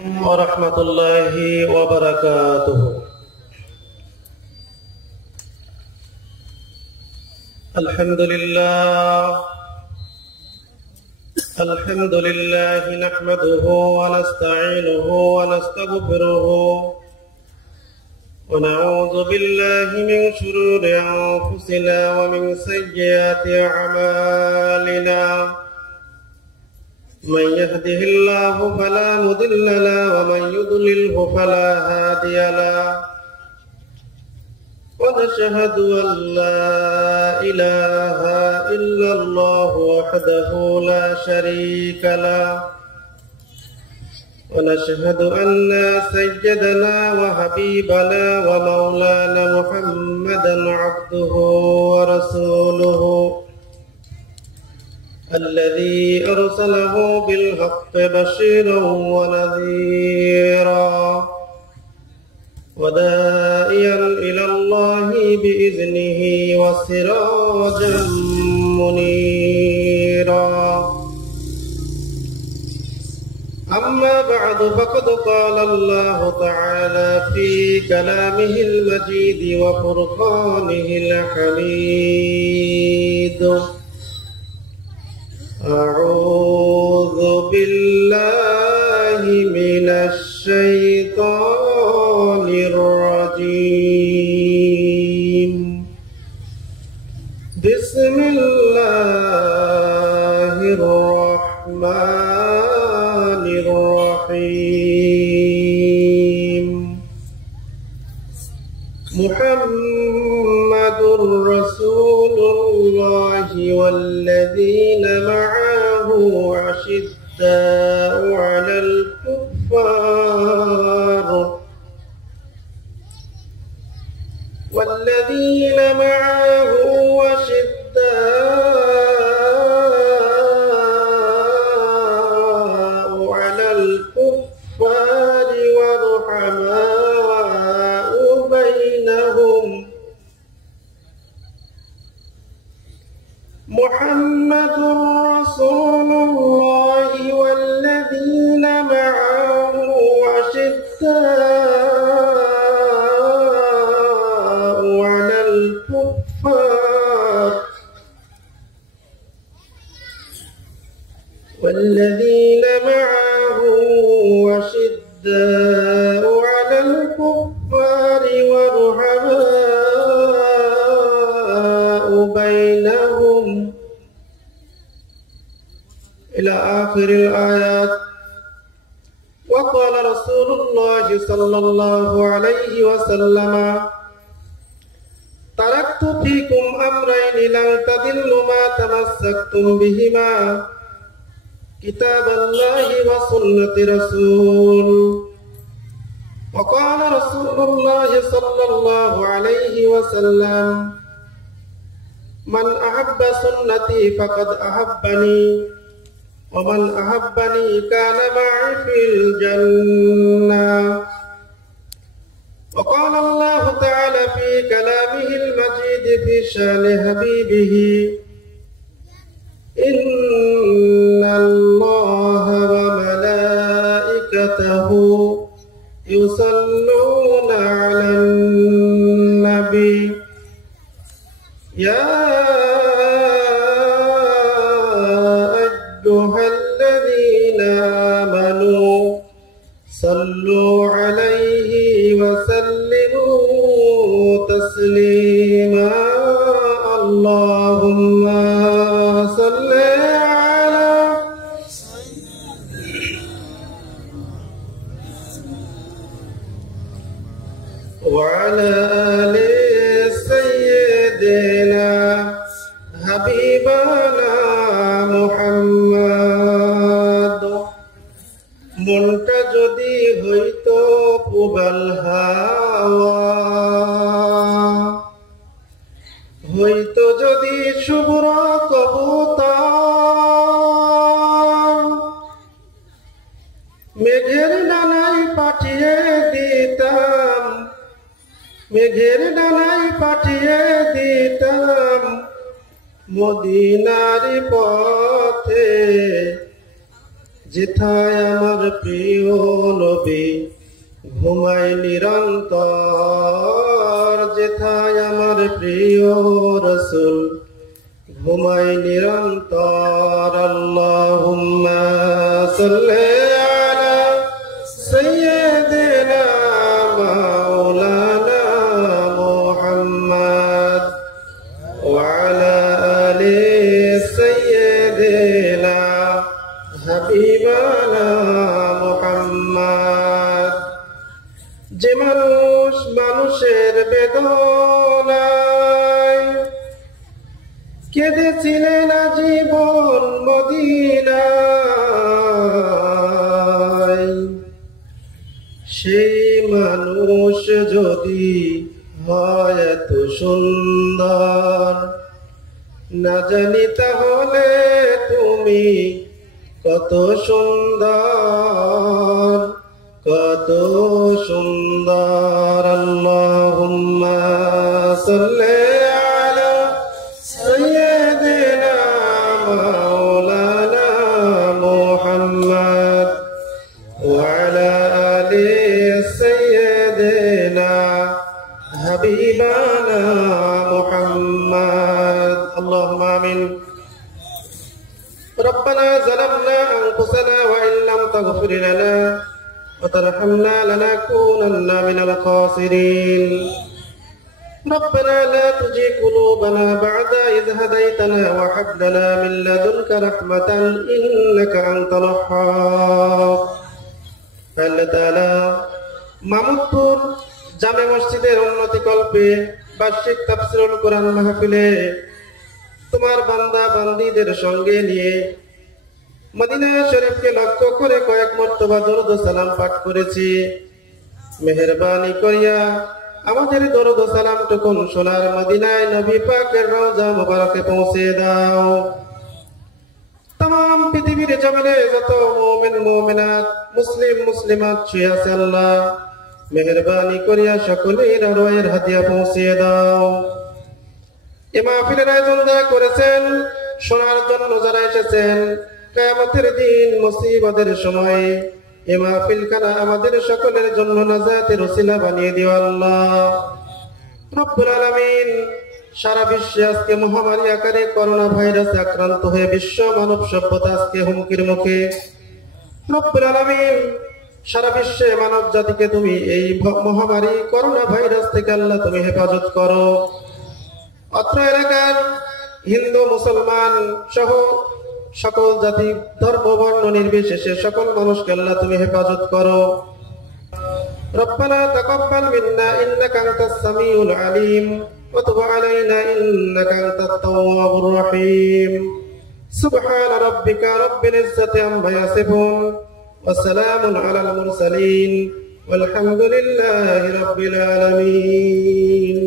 ورحمة الله وبركاته. الحمد لله نحمده ونستعينه ونستغفره ونعوذ بالله من شرور أنفسنا ومن سيئات أعمالنا. من يهده الله فلا مضل له ومن يضلله فلا هادي له. ونشهد أن لا إله إلا الله وحده لا شريك له. ونشهد أن سيدنا وحبيبنا ومولانا محمدا عبده ورسوله الذي أرسله بالحق بشيرا ونذيرا وداعيا إلى الله بإذنه وسراجا منيرا. أما بعد فقد قال الله تعالى في كلامه المجيد وفرقانه الحميد: أعوذ بالله من الشيطان الرجيم. بسم الله الرحمن الرحيم. محمد رسول الله والذين معه أشداء على الكفار والذين معه أشداء على الكفار ورحماء بينهم. محمد رسول الله والذين معه أشداء على الكفار والذين معه أشداء على الكفار ورحماء بينهم إلى آخر الآيات. وقال رسول الله صلى الله عليه وسلم: تركت فيكم أمرين لن تضلوا ما تمسكتم بهما: كتاب الله وسنة رسول. وقال رسول الله صلى الله عليه وسلم: من أحب سنتي فقد أحبني ومن أحبني كان معي في الجنة. وقال الله تعالى في كلامه المجيد في شأن حبيبه: إن الله وملائكته يصلون على النبي يا أيها الذين آمنوا صلوا عليه وسلموا تسليما. اللهم صل على وعلى آل سيدنا حبيبنا মুহাম্মদ। মনটা যদি হইতো প্রবল হাওয়া, হইতো যদি শুভ্র কবুতর, মেঘের ডানায় পাঠিয়ে দিতাম, মেঘের ডানায় পাঠিয়ে দিতাম মদিনার পথে যেথায় আমার প্রিয় নবী ঘুমায় নিরন্তর, যেথায় আমার প্রিয় রাসূল ঘুমায় নিরন্তর। আল্লাহুম্মা সাল্লি আলা সাইয়্যিদিনা মাওলানা মুহাম্মদ ওয়া আলা আলি সাইয়্যিদিনা হাবিবানা মুহাম্মদ। যে মানুষ মানুষের বেদনায় কেঁদেছিলেন জীবন মদিনায়, সেই মানুষ যদি হয় এত সুন্দর, না জানি তাহলে তুমি কত সুন্দর, কত সুন্দর। আল্লাহুম্মা সাল্লি আলা সাইয়্যিদিনা মাওলানা মুহাম্মদ ওয়া আলা আলি সাইয়্যিদিনা হাবিবানা মুহাম্মদ। আল্লাহুম্মা আমিন। ربنا ظلمنا أنفسنا وإن لم تغفر لنا وترحمنا لنكونن من الخاسرين. ربنا لا تزغ قلوبنا بعد إذ هديتنا وهب لنا من لدنك رحمة إنك أنت الوهاب. আল্লাহ তাআলা মামুদপুর জামে মসজিদের উন্নতি কল্পে বার্ষিক তাফসীরুল কোরআন মাহফিলে তোমার বান্দা বান্দীদের সঙ্গে নিয়ে মদিনা শরীফকে লক্ষ্য করে কয়েক মর্তবা দরুদ ও সালাম পাঠ করেছি। মেহেরবানি করিয়া আমাদের দরুদ ও সালামটুকুন সোনার মদিনায় নবী পাকের রওজা মুবারকে পৌঁছে দাও। तमाम পৃথিবীর জমিনে যত মুমিন মুমিনাত মুসলিম মুসলিমাত শুয়ে আছে আল্লাহ মেহেরবানি করিয়া সকলের রওয়ের হাদিয়া পৌঁছে দাও। এই মাহফিলের আয়োজন যারা করেছেন, শোনার জন্য যারা এসেছেন, কিয়ামতের দিন মুসিবতের সময় এই মাহফিলখানা আমাদের সকলের জন্য নাজাতের ওসিলা বানিয়ে দিও আল্লাহ রব্বুল আলামিন। সারা বিশ্বে আজকে মহামারী আকারে করোনা ভাইরাসে আক্রান্ত হয়ে বিশ্ব মানব সভ্যতা আজকে হুমকির মুখে। রব্বুল আলামিন, সারা বিশ্বে মানব জাতিকে তুমি এই মহামারী করোনা ভাইরাস থেকে আল্লাহ তুমি হেফাজত করো। অত্র এলাকার হিন্দু মুসলমান সহ সকল জাতি ধর্ম বর্ণ নির্বিশেষে সকল মানুষকে আল্লাহ তুমি হেফাজত করো। রব্বানা তাকাব্বাল মিন্না ইন্নাকা আনতাস সামিউল আলিম ওয়া তুব আলাইনা ইন্নাকা আনতাত তাওয়াবুর রহিম। সুবহান রাব্বিকা রাব্বিল ইজ্জাতি আম্মা ইয়াসিফুন ওয়া সালামুন আলাল মুরসালিন ওয়ালহামদুলিল্লাহি রাব্বিল আলামিন।